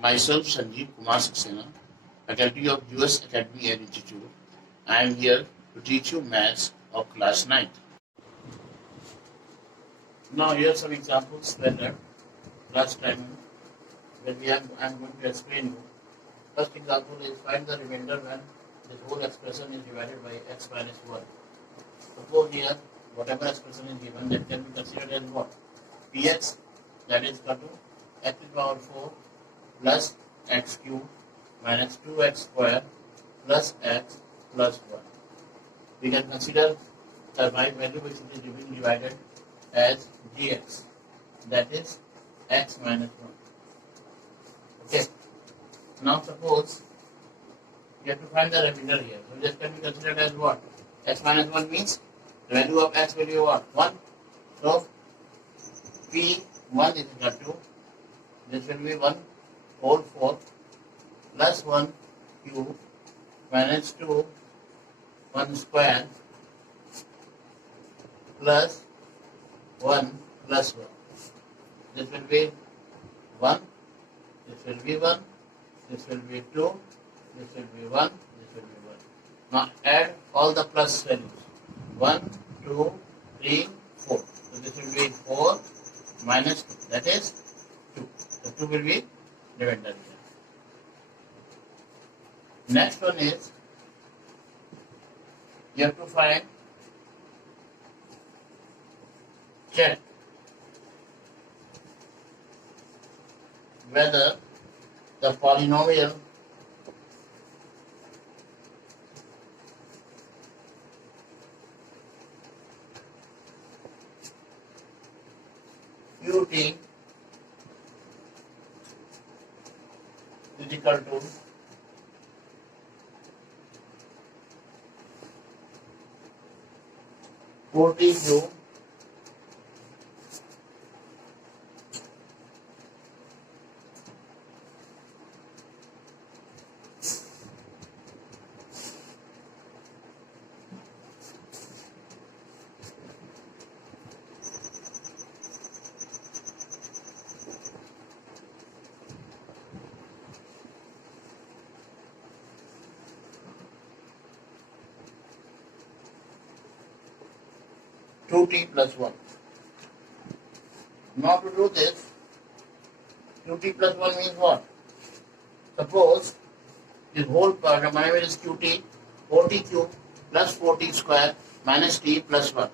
Myself, Sanjeev Kumar Saxena, faculty of US Academy and Institute. I am here to teach you maths of class 9th. Now, here are some examples we learned last time when I am going to explain you. First example is find the remainder when this whole expression is divided by x minus 1. Suppose here, whatever expression is given, that can be considered as what? Px, that is equal to x to the power 4 plus x cube minus 2x square plus x plus 1. We can consider the right value which is being divided as gx, that is x minus 1. Okay. Now suppose you have to find the remainder here. So this can be considered as what? X minus 1 means the value of x will be what? 1. So P1 is equal to, this will be 1 whole 4 plus 1 cube minus 2 1 square plus 1 plus 1. This will be 1, this will be 1, this will be 2, this will be 1, this will be 1. Now add all the plus values. 1, 2, 3, 4. So this will be 4 minus 2, that is 2. So 2 will be remainder here. Next one is, you have to check whether the polynomial qt is equal to qt qt plus 1. Now to do this, qt plus 1 means what? Suppose this whole polynomial is qt, 4t cube plus 4t square minus t plus 1.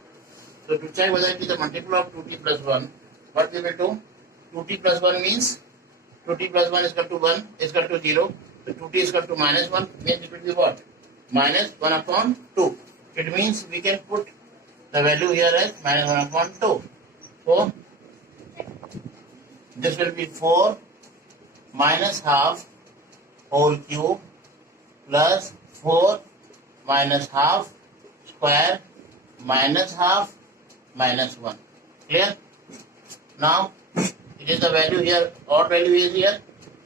So to check whether it is a multiple of 2t plus 1, what we will do? 2t plus 1 means 2t plus 1 is equal to 1 is equal to 0. So 2t is equal to minus 1 means it will be what? Minus 1 upon 2. It means we can put the value here as minus 1 upon 2. So this will be 4 minus half whole cube plus 4 minus half square minus half minus 1. Clear? Now it is the value here, odd value is here.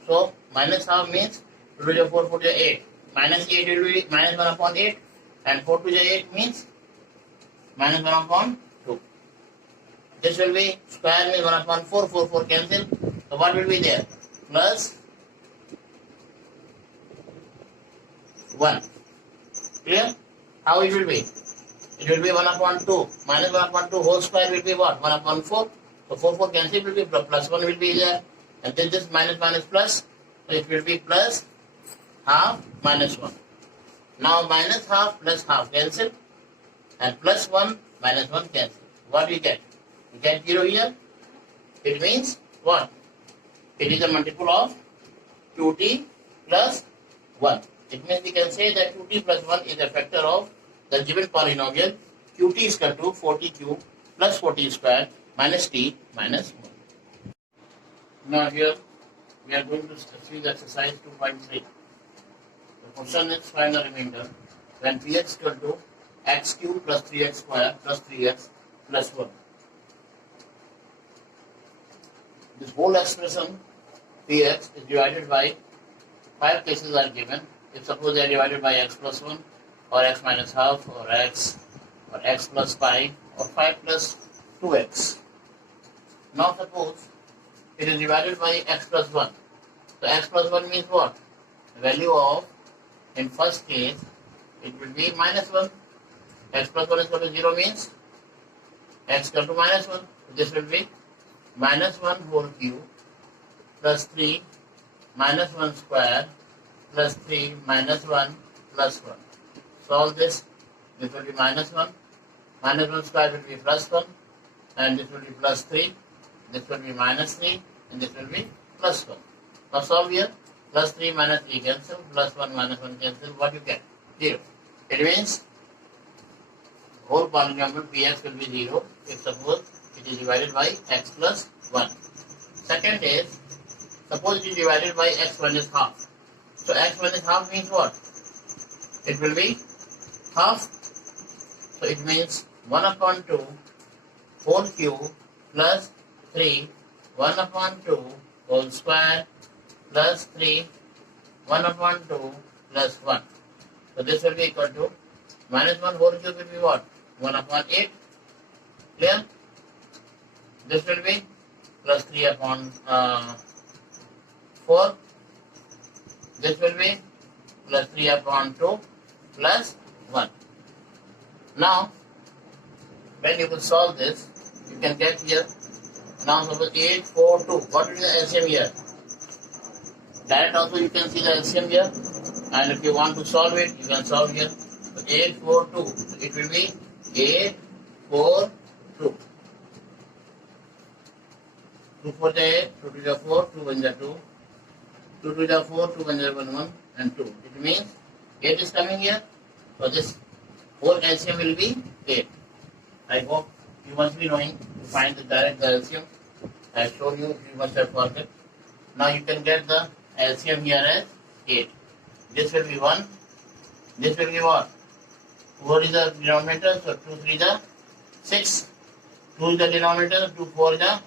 So minus half means 2 to the 4, 4 to the 8. Minus 8 will be minus 1 upon 8 and 4 to the 8 means minus 1 upon 2. This will be square means 1 upon 4, 4, 4 cancel. So what will be there? Plus 1. Clear? How it will be? It will be 1 upon 2. Minus 1 upon 2 whole square will be what? 1 upon 4. So 4, 4 cancel will be plus 1 will be there. And then this minus minus plus. So it will be plus half minus 1. Now minus half plus half cancel. And plus 1 minus 1 cancel. What we get? We get 0 here. It means what? It is a multiple of 2t plus 1. It means we can say that 2t plus 1 is a factor of the given polynomial qt is equal to 4t cube plus 4t square minus t minus 1. Now here we are going to see the exercise 2.3. The question is find the remainder when px equal to x cube plus 3x square plus 3x plus 1. This whole expression px is divided by 5 cases are given. If suppose they are divided by x plus 1 or x minus half or x plus 5 or 5 plus 2x. Now suppose it is divided by x plus 1. So x plus 1 means what? The value of, in first case, it will be minus 1. X plus 1 is equal to 0 means x equal to minus 1. This will be minus 1 whole cube plus 3 minus 1 square plus 3 minus 1 plus 1. Solve this. This will be minus 1. Minus 1 square will be plus 1. And this will be plus 3. This will be minus 3. And this will be plus 1. Now solve here. Plus 3 minus 3 cancel. Plus 1 minus 1 cancel. What you get? 0. It means whole polynomial px will be 0 if suppose it is divided by x plus 1. Second is, suppose it is divided by x1 is half. So x1 is half means what? It will be half. So it means 1 upon 2 whole cube plus 3 1 upon 2 whole square plus 3 1 upon 2 plus 1. So this will be equal to minus 1 whole cube will be what? 1 upon 8. Clear? This will be plus 3 upon 4. This will be plus 3 upon 2 plus 1. Now, when you will solve this, you can get here. Now suppose 8, 4, 2. What will be the LCM here? Direct also you can see the LCM here. And if you want to solve it, you can solve here. So 8, 4, 2. It will be 8, 4, 2. 2 4 is 8, 2 to the 4, 2 1 is 2. 2 to the 4, 2 1 is 1, and 2. It means 8 is coming here. So this whole LCM will be 8. I hope you must be knowing to find the direct LCM. I showed you, you must have forgot. Now you can get the LCM here as 8. This will be 1. This will be what? 4 is the denominator, so 2 3 is the 6. 2 is the denominator, 2 4 is the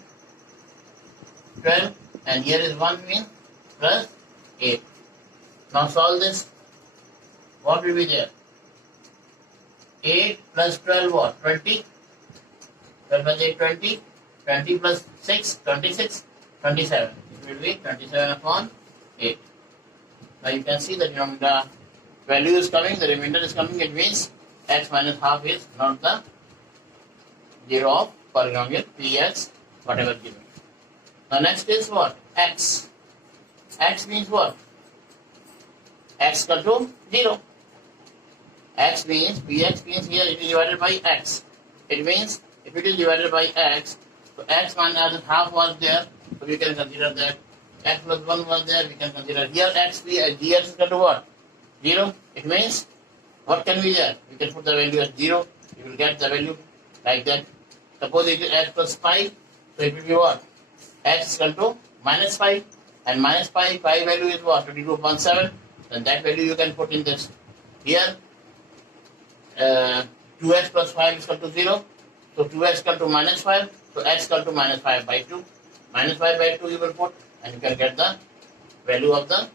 12. And here is 1 means plus 8. Now solve this. What will be there? 8 plus 12 what? 20. 12 plus 8, 20. 20 plus 6, 26. 27. It will be 27 upon 8. Now you can see that the value is coming, the remainder is coming. It means x minus half is not the 0 of polynomial px, whatever given. Now next is what? X. X means what? X equal to 0. X means, px means here it is divided by x. It means if it is divided by x, so x minus half was there, so we can consider that. X plus 1 was there, we can consider here x dx is equal to what? 0. It means what can be there? You can put the value as 0, you will get the value like that. Suppose it is x plus 5, so it will be what? X is equal to minus 5, and minus 5 value is what? 22 upon 7, then that value you can put in this. Here 2x plus 5 is equal to 0, so 2x is equal to minus 5, so x is equal to minus 5 by 2. Minus 5 by 2 you will put, and you can get the value of the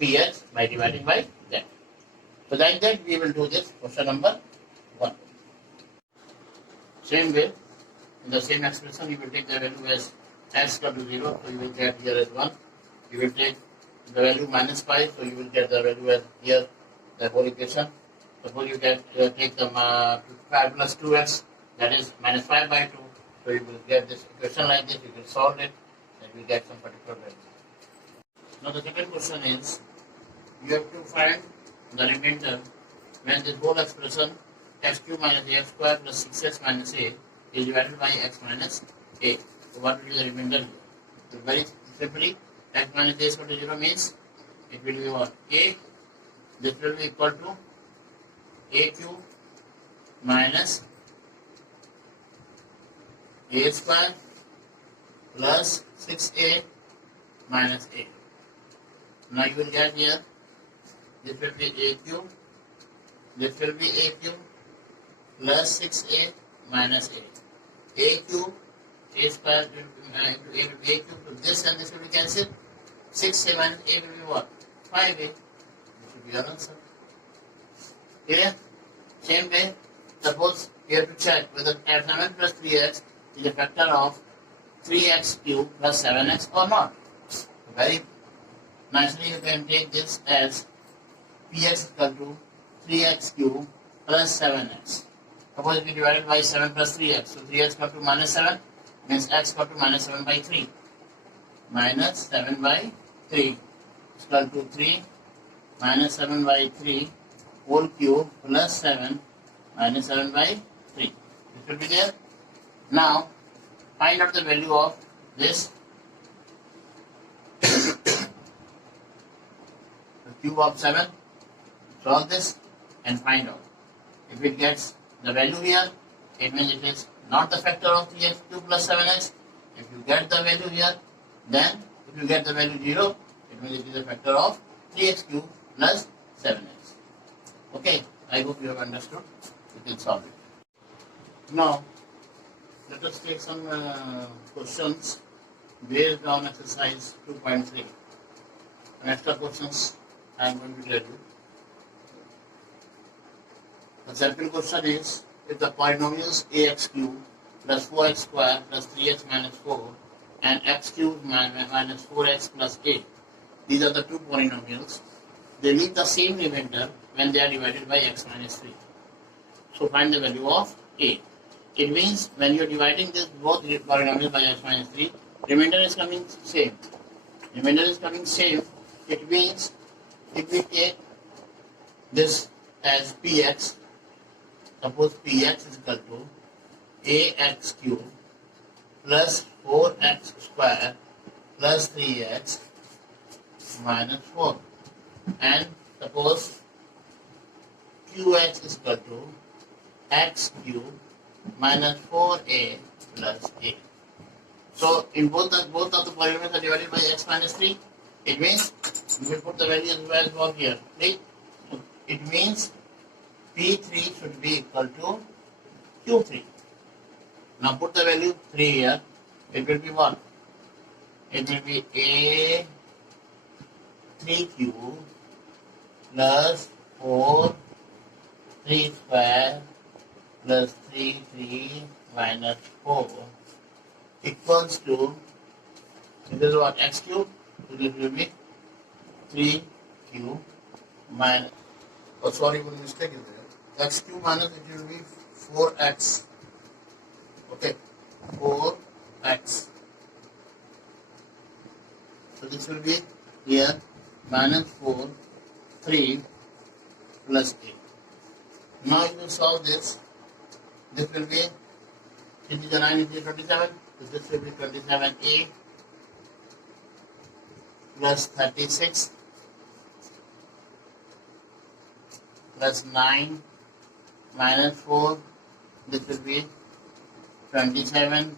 px by dividing by that. So like that we will do this question number 1. Same way, in the same expression you will take the value as x equal to 0, so you will get here as 1. You will take the value minus 5, so you will get the value as here, the whole equation. Suppose you can take the 5 plus 2x, that is minus 5 by 2, so you will get this equation like this, you will solve it, and you will get some particular value. Now the second question is, you have to find the remainder when this whole expression x cube minus ax square plus 6x minus a is divided by x minus a. So what will be the remainder? So very simply, x minus a is equal to 0 means it will be what? A. This will be equal to a cube minus a square plus 6a minus a. Now you will get here, this will be a cube, this will be a cube plus 6a minus a. A cube, a square into a will be a cube, so this and this will be cancelled. 6a minus a will be what? 5a. This will be your answer. Clear? Same way, suppose you have to check whether f7 plus 3x is a factor of 3x cube plus 7x or not. Very Naturally, you can take this as px equal to 3x cube plus 7x. Suppose we divide by 7 plus 3x. So 3x equal to minus 7 means x equal to minus 7 by 3. Minus 7 by 3 is equal to 3 minus 7 by 3 whole cube plus 7 minus 7 by 3. This will be there. Now find out the value of this. The cube of 7. Solve this and find out. If it gets the value here, it means it is not the factor of 3x cube plus 7x. If you get the value here, then if you get the value 0, it means it is a factor of 3x cube plus 7x. Okay, I hope you have understood. You can solve it. Now, let us take some questions based on exercise 2.3. Extra questions I am going to tell you. The sample question is, if the polynomials ax cube plus 4x square plus 3x minus 4 and x cube minus 4x plus 8, these are the two polynomials, they leave the same remainder when they are divided by x minus 3. So find the value of a. It means when you are dividing this both polynomials by x minus 3, remainder is coming same. Remainder is coming same. It means if we take this as px, suppose px is equal to ax cube plus 4x square plus 3x minus 4, and suppose qx is equal to x cube minus 4a plus a. So in both of the polynomials are divided by x minus 3. It means we will put the value as well here. Right? So it means P3 should be equal to Q3. Now put the value 3 here. It will be what? It will be A 3Q plus 4 3 square plus 3 minus 4 equals to, this is what, x cube. So this will be 3Q minus, oh sorry, one mistake is there. X cube minus it will be 4x. Okay, 4x. So this will be here minus 4, 3 plus 8. Now if you solve this, this will be, it is a 9 into 27, so this will be 27a plus 36 plus 9 minus 4, this will be 27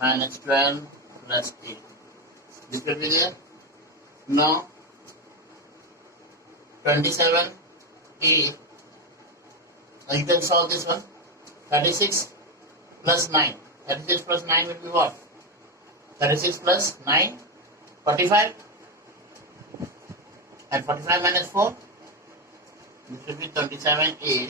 minus 12 plus 8. This will be there. Now 27a, now you can solve this one. 36 plus 9. 36 plus 9 will be what? 36 plus 9, 45. And 45 minus 4, this will be 27a.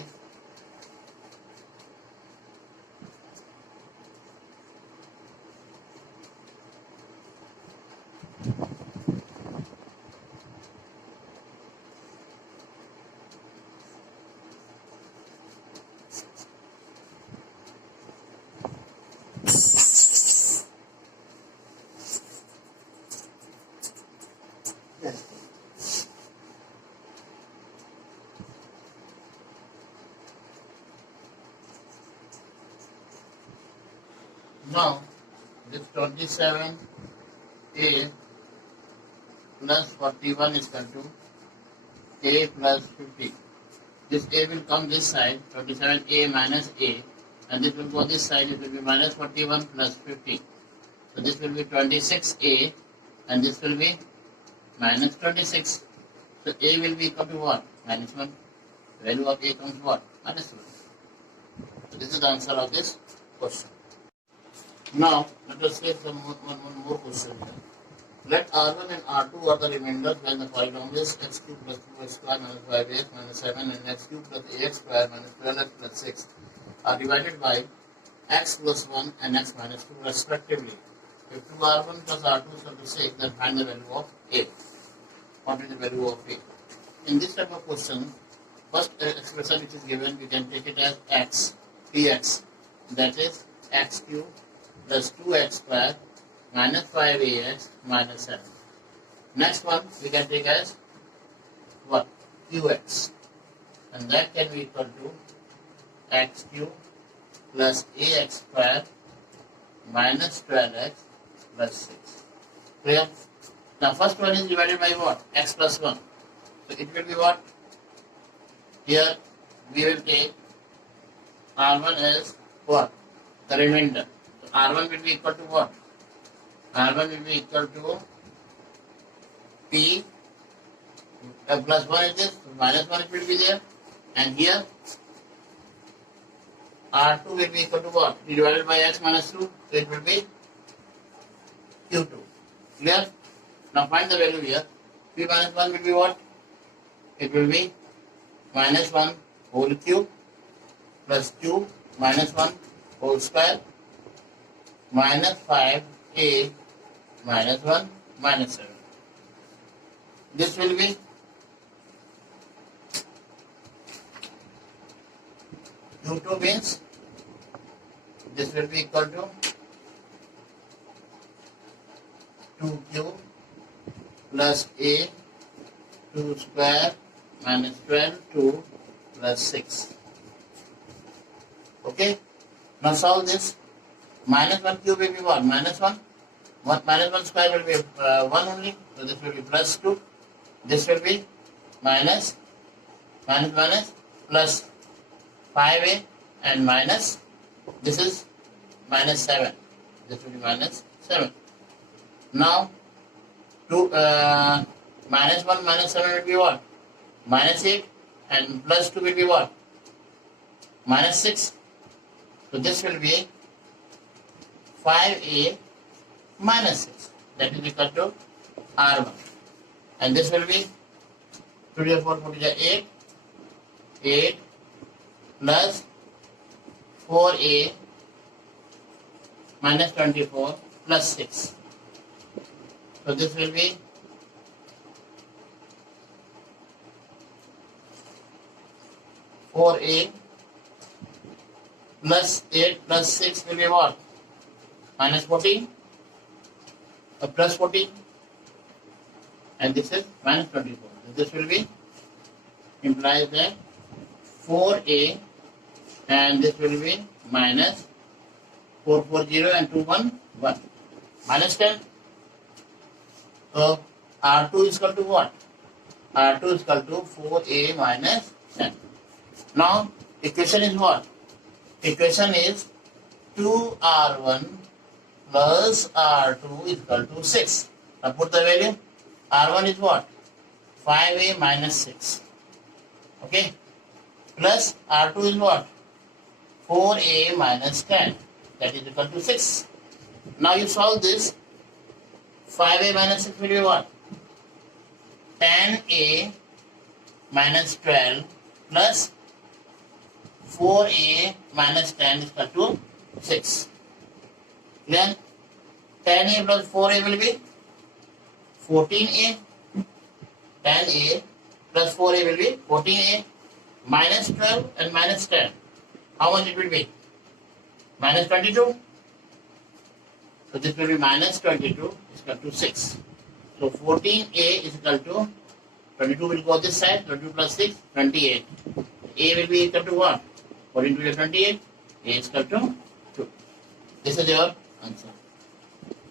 Now, this 27a plus 41 is equal to a plus 50. This a will come this side, 27a minus a, and this will go this side, it will be minus 41 plus 50. So this will be 26a, and this will be minus 26. So a will be equal to what? Minus 1. Value of a comes what? Minus 1. So this is the answer of this question. Now, let us take one more question here. Let R1 and R2 are the remainders when the polynomials x cube plus 2x square minus 5x minus 7 and x cube plus ax square minus 12x plus 6 are divided by x plus 1 and x minus 2 respectively. If 2r1 plus r2 is equal to 6, then find the value of a. What is the value of a? In this type of question, first expression which is given, we can take it as x, px, that is x cube plus 2x square minus 5ax minus 7. Next one we can take as what? Qx, and that can be equal to x cube plus ax square minus 12x plus 6. Clear? Now first one is divided by what? X plus 1. So it will be what? Here we will take R1 as what? The remainder. So R1 will be equal to what? R1 will be equal to P plus 1 is this, minus 1 it will be there, and here R2 will be equal to what? Divided by x minus 2, so it will be Q2. Clear? Now find the value here. P minus 1 will be what? It will be minus 1 whole cube plus Q minus 1 whole square minus 5a minus 1 minus 7. This will be Q2 means this will be equal to 2q plus a 2 square minus 12 2 plus 6. Okay. Now solve this. Minus 1 cube will be what? Minus 1. Minus 1 square will be 1 only. So this will be plus 2. This will be minus plus 5a and minus. This is minus 7. This will be minus 7. Now, minus 1 minus 7 will be what? Minus 8, and plus 2 will be what? Minus 6. So this will be 5a minus 6. That is equal to R1. And this will be 2 to the 4 to the 8 plus 4a minus 24 plus 6. So this will be 4a plus 8 plus 6 will be what? Minus 14 or plus 14, and this is minus 24. So this will be implies that 4a and this will be minus 440 and 211 minus 10. So R2 is equal to what? R2 is equal to 4a minus 10. Now equation is what? Equation is 2R1 plus R2 is equal to 6. Now put the value. R1 is what? 5a minus 6. Okay. Plus R2 is what? 4a minus 10. That is equal to 6. Now you solve this. 5a minus 6 will be what? 10a minus 12 plus 4a minus 10 is equal to 6. Then 10a plus 4a will be 14a. 10a plus 4a will be 14a minus 12 and minus 10. How much it will be? Minus 22. So this will be minus 22 is equal to 6. So 14a is equal to 22 will go this side, 22 plus 6, 28. A will be equal to what? 14 to 28, a is equal to 2. This is your answer.